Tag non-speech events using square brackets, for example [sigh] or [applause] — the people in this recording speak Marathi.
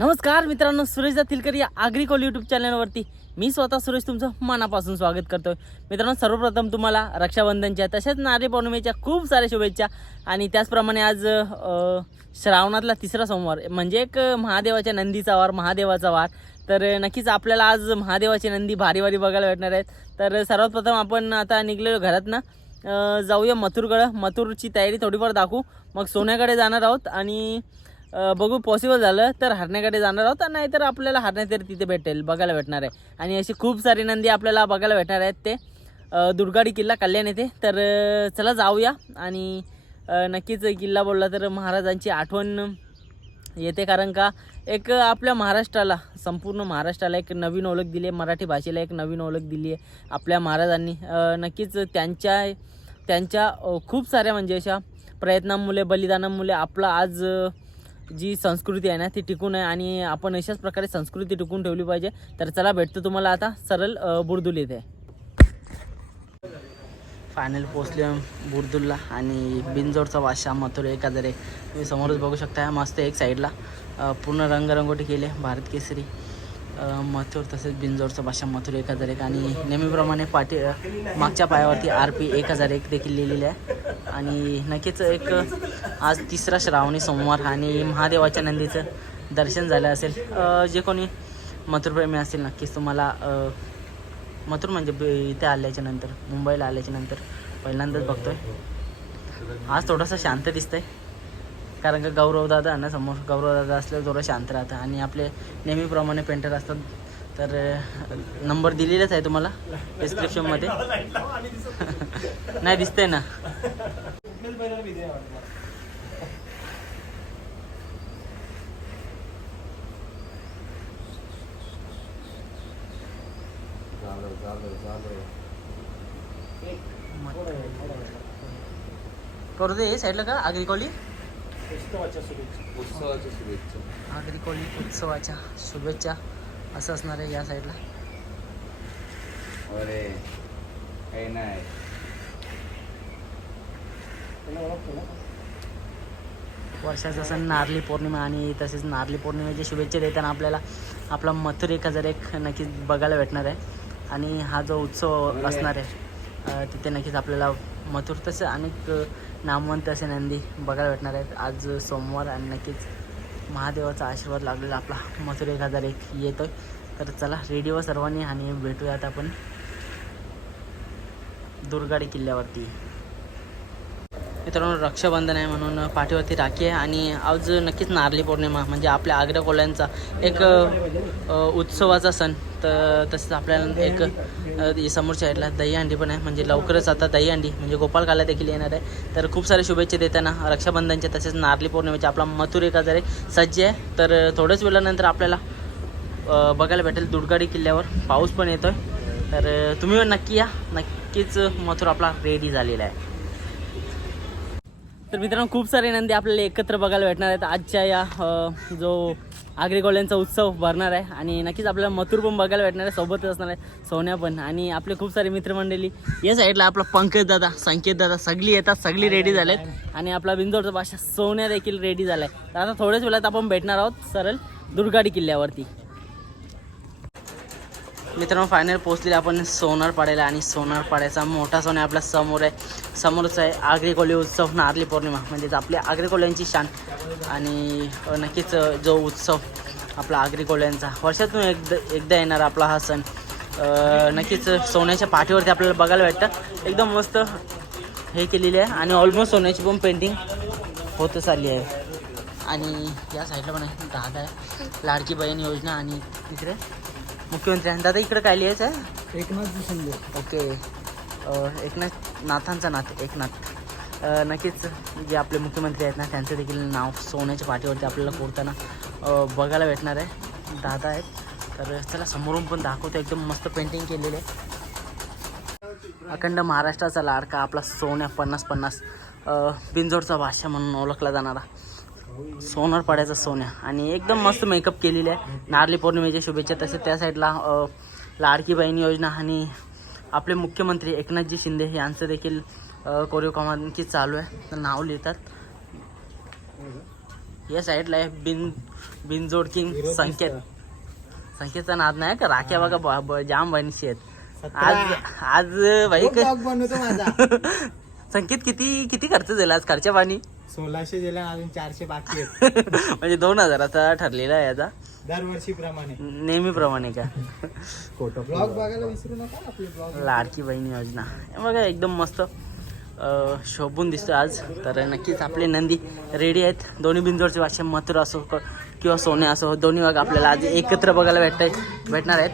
नमस्कार मित्रांनो सुरेश तिलकर या आग्रिकॉल यूट्यूब चॅनलवरती मी स्वतः सुरेश तुमचं मनापासून स्वागत करतोय. मित्रांनो सर्वप्रथम तुम्हाला रक्षाबंधनच्या तसेच नारी पौर्णिमेच्या खूप साऱ्या शुभेच्छा. आणि त्याचप्रमाणे आज श्रावणातला तिसरा सोमवार म्हणजे एक महादेवाच्या नंदीचा वार महादेवाचा वार. तर नक्कीच आपल्याला आज महादेवाची नंदी भारी भारी बघायला भेटणार आहेत. तर सर्वात प्रथम आपण आता निघलेलो घरातनं. जाऊया मथुरकडं मथुरची तयारी थोडीफार दाखवू. मग सोन्याकडे जाणार आहोत आणि बघू पॉसिबल झालं तर हरण्याकडे जाणार आहोत नाहीतर आपल्याला हरण्यातरी तिथे भेटेल बघायला भेटणार आहे. आणि अशी खूप सारी नंदी आपल्याला बघायला भेटणार आहेत ते. दुर्गाडी किल्ला कल्याण येथे. तर चला जाऊया आणि नक्कीच किल्ला बोलला तर महाराजांची आठवण येते. कारण का एक आपल्या महाराष्ट्राला संपूर्ण महाराष्ट्राला एक नवीन ओळख दिली आहे. मराठी भाषेला एक नवीन ओळख दिली आहे आपल्या महाराजांनी. नक्कीच त्यांच्या त्यांच्या खूप साऱ्या म्हणजे अशा प्रयत्नांमुळे बलिदानामुळे आपला आज जी संस्कृती आहे ना ती टिकून आहे आणि आपण अशाच प्रकारे संस्कृती टिकून ठेवली पाहिजे. तर चला भेटतो तुम्हाला आता. सरळ बुरदुल येथे फायनल पोचले बुर्दुलला आणि बिनजोडचा वाशा मथुर एक हजार एक तुम्ही समोरच बघू शकता मस्त एक साईडला पूर्ण रंगरंगोटी केली आहे भारत केसरी. मथुर तसेच बिनजोडचा भाषा मथुर एक हजार एक आणि नेहमीप्रमाणे पाठी मागच्या पायावरती आर पी एक हजार एक देखील लिहिलेली आहे. आणि नक्कीच एक आज तिसरा श्रावणी सोमवार आणि महादेवाच्या नंदीचं दर्शन झालं असेल. जे कोणी मथुरप्रेमी असेल नक्कीच तुम्हाला मथुर म्हणजे इथे आल्याच्यानंतर मुंबईला आल्याच्यानंतर पहिल्यांदाच बघतोय. आज थोडंसं शांत दिसतंय. कारण का गौरवदादा ना समोर गौरवदादा असल्यावर थोडं शांत राहतं आणि आपले नेहमीप्रमाणे पेंटर असतात. तर नंबर दिलेलाच आहे तुम्हाला डिस्क्रिप्शनमध्ये [laughs] नाही दिसतंय ना. करू दे साईडला का? आग्रिकोली उत्सवाच्या शुभेच्छा. आग्रिकोली उत्सवाच्या शुभेच्छा. असं असणार आहे या साईडला. अरे काही नाही. वर्षाचा सण नारली पौर्णिमा आणि तसेच नारली पौर्णिमेची शुभेच्छा देताना आपल्याला आपला मथुर एक हजार एक नक्कीच बघायला भेटणार आहे. आणि हा जो उत्सव असणार आहे तिथे नक्कीच आपल्याला मथुर तसे अनेक नामवंत असे नंदी बघायला भेटणार आहेत. आज सोमवार आणि नक्कीच महादेवाचा आशीर्वाद लागलेला आपला. मसूर एक हजार एक येतोय. तर चला रेडिओ सर्वांनी आणि भेटूयात आपण. दुर्गाडी किल्ल्यावरती. मित्रांनो रक्षाबंधन आहे म्हणून पाठीवरती राखी आहे आणि आज नक्कीच नारली पौर्णिमा म्हणजे आपल्या आग्रा कोल्यांचा एक उत्सवाचा सण. तर तसंच आपल्याला एक समोर समोरच्या साईडला दहीहंडी पण आहे. म्हणजे लवकरच आता दहीहंडी म्हणजे गोपालकाला देखील येणार आहे. तर खूप सारे शुभेच्छा देताना रक्षाबंधनच्या तसेच नारली पौर्णिमेच्या आपला मथुर एक सज्ज आहे. तर थोड्याच वेळानंतर आपल्याला बघायला भेटेल दुर्गाडी किल्ल्यावर. पाऊस पण येतोय. तर तुम्ही नक्की या. नक्कीच मथुर आपला रेडी झालेला आहे. तर मित्रांनो खूप सारे नंदी आपल्याला एकत्र बघायला भेटणार आहेत. आजच्या या जो आग्रिकोल्यांचा उत्सव भरणार आहे आणि नक्कीच आपल्याला मथुर पण बघायला भेटणार आहे सोबतच असणार आहे सोन्या पण. आणि आपले खूप सारे मित्रमंडळी या साईडला आपला पंकज दादा संकेत दादा सगळी येतात सगळी रेडी झालेत. आणि आपला बिंदोरचा भाषा सोन्या देखील रेडी झाला आहे तर आता थोड्याच वेळात आपण भेटणार आहोत सरळ दुर्गाडी किल्ल्यावरती. मित्रांनो फायनल पोहोचलेले आपण सोनार पाड्याला आणि सोनार पाड्याचा मोठा सोने आपल्यासमोर आहे. समोरच आहे आग्रिकोली उत्सव नारली पौर्णिमा. म्हणजेच आपल्या आग्रिकोल्यांची शान. आणि नक्कीच जो उत्सव आपला आग्रिकोल्यांचा. वर्षातून एकदा एकदा येणार आपला हा सण. नक्कीच सोन्याच्या पाठीवरती आपल्याला बघायला भेटतं. एकदम मस्त हे केलेली आहे. आणि ऑलमोस्ट सोन्याची पण पेंटिंग होत चालली आहे. आणि या साईडला पण आहे दादा आहे. लाडकी बहीण योजना आणि तिकडे मुख्यमंत्री आहे दादा इकडे काय लिहायचं आहे? एकनाथ शिंदे. ओके. एकनाथ नाथांचा नाथ एकनाथ. नक्कीच जे आपले मुख्यमंत्री आहेत ना त्यांचं देखील नाव सोन्याच्या पाठीवरती आपल्याला कोरताना बघायला भेटणार आहे. दादा आहेत. तर चला समोरून पण दाखवतो. एकदम मस्त पेंटिंग केलेले आहे. अखंड महाराष्ट्राचा लाडका आपला सोन्या पन्नास पन्नास बिंजोडचा भाषा म्हणून ओळखला जाणारा. सोनार पाड्याचा सोन्या. आणि एकदम मस्त मेकअप केलेले आहे. नारली पौर्णिमेच्या शुभेच्छा. तसेच त्या साईडला लाडकी बहीण योजना आणि आपले मुख्यमंत्री एकनाथजी शिंदे यांचं देखील कोरिओ कमांची चालू आहे. तर नाव लिहितात. या साईडला आहे बिन बिनजोड किंग संकेत. संकेतचा नाद नाही का? राख्या बघा जाम बनीशी आहेत. आज आज भाई [laughs] संकेत किती किती खर्च झाला आज? खर्च पाणी? सोळाशे दिला अजून चारशे बाकी आहेत. म्हणजे दोन हजाराचा ठरलेला आहे याचा. दरवर्षी प्रमाणे नेहमीप्रमाणे का? ब्लॉग बघायला विसरू नका आपले ब्लॉग. लाडकी बहीण योजना. हे बघा एकदम मस्त अं, शोभून दिसतो आज. तर नक्कीच आपले नंदी रेडी आहेत. दोन्ही बिंजोरचे वाचे मथुर असो क- किंवा सोने असो दोन्ही वाघ आपल्याला आज एकत्र बघायला भेटत भेटणार आहेत.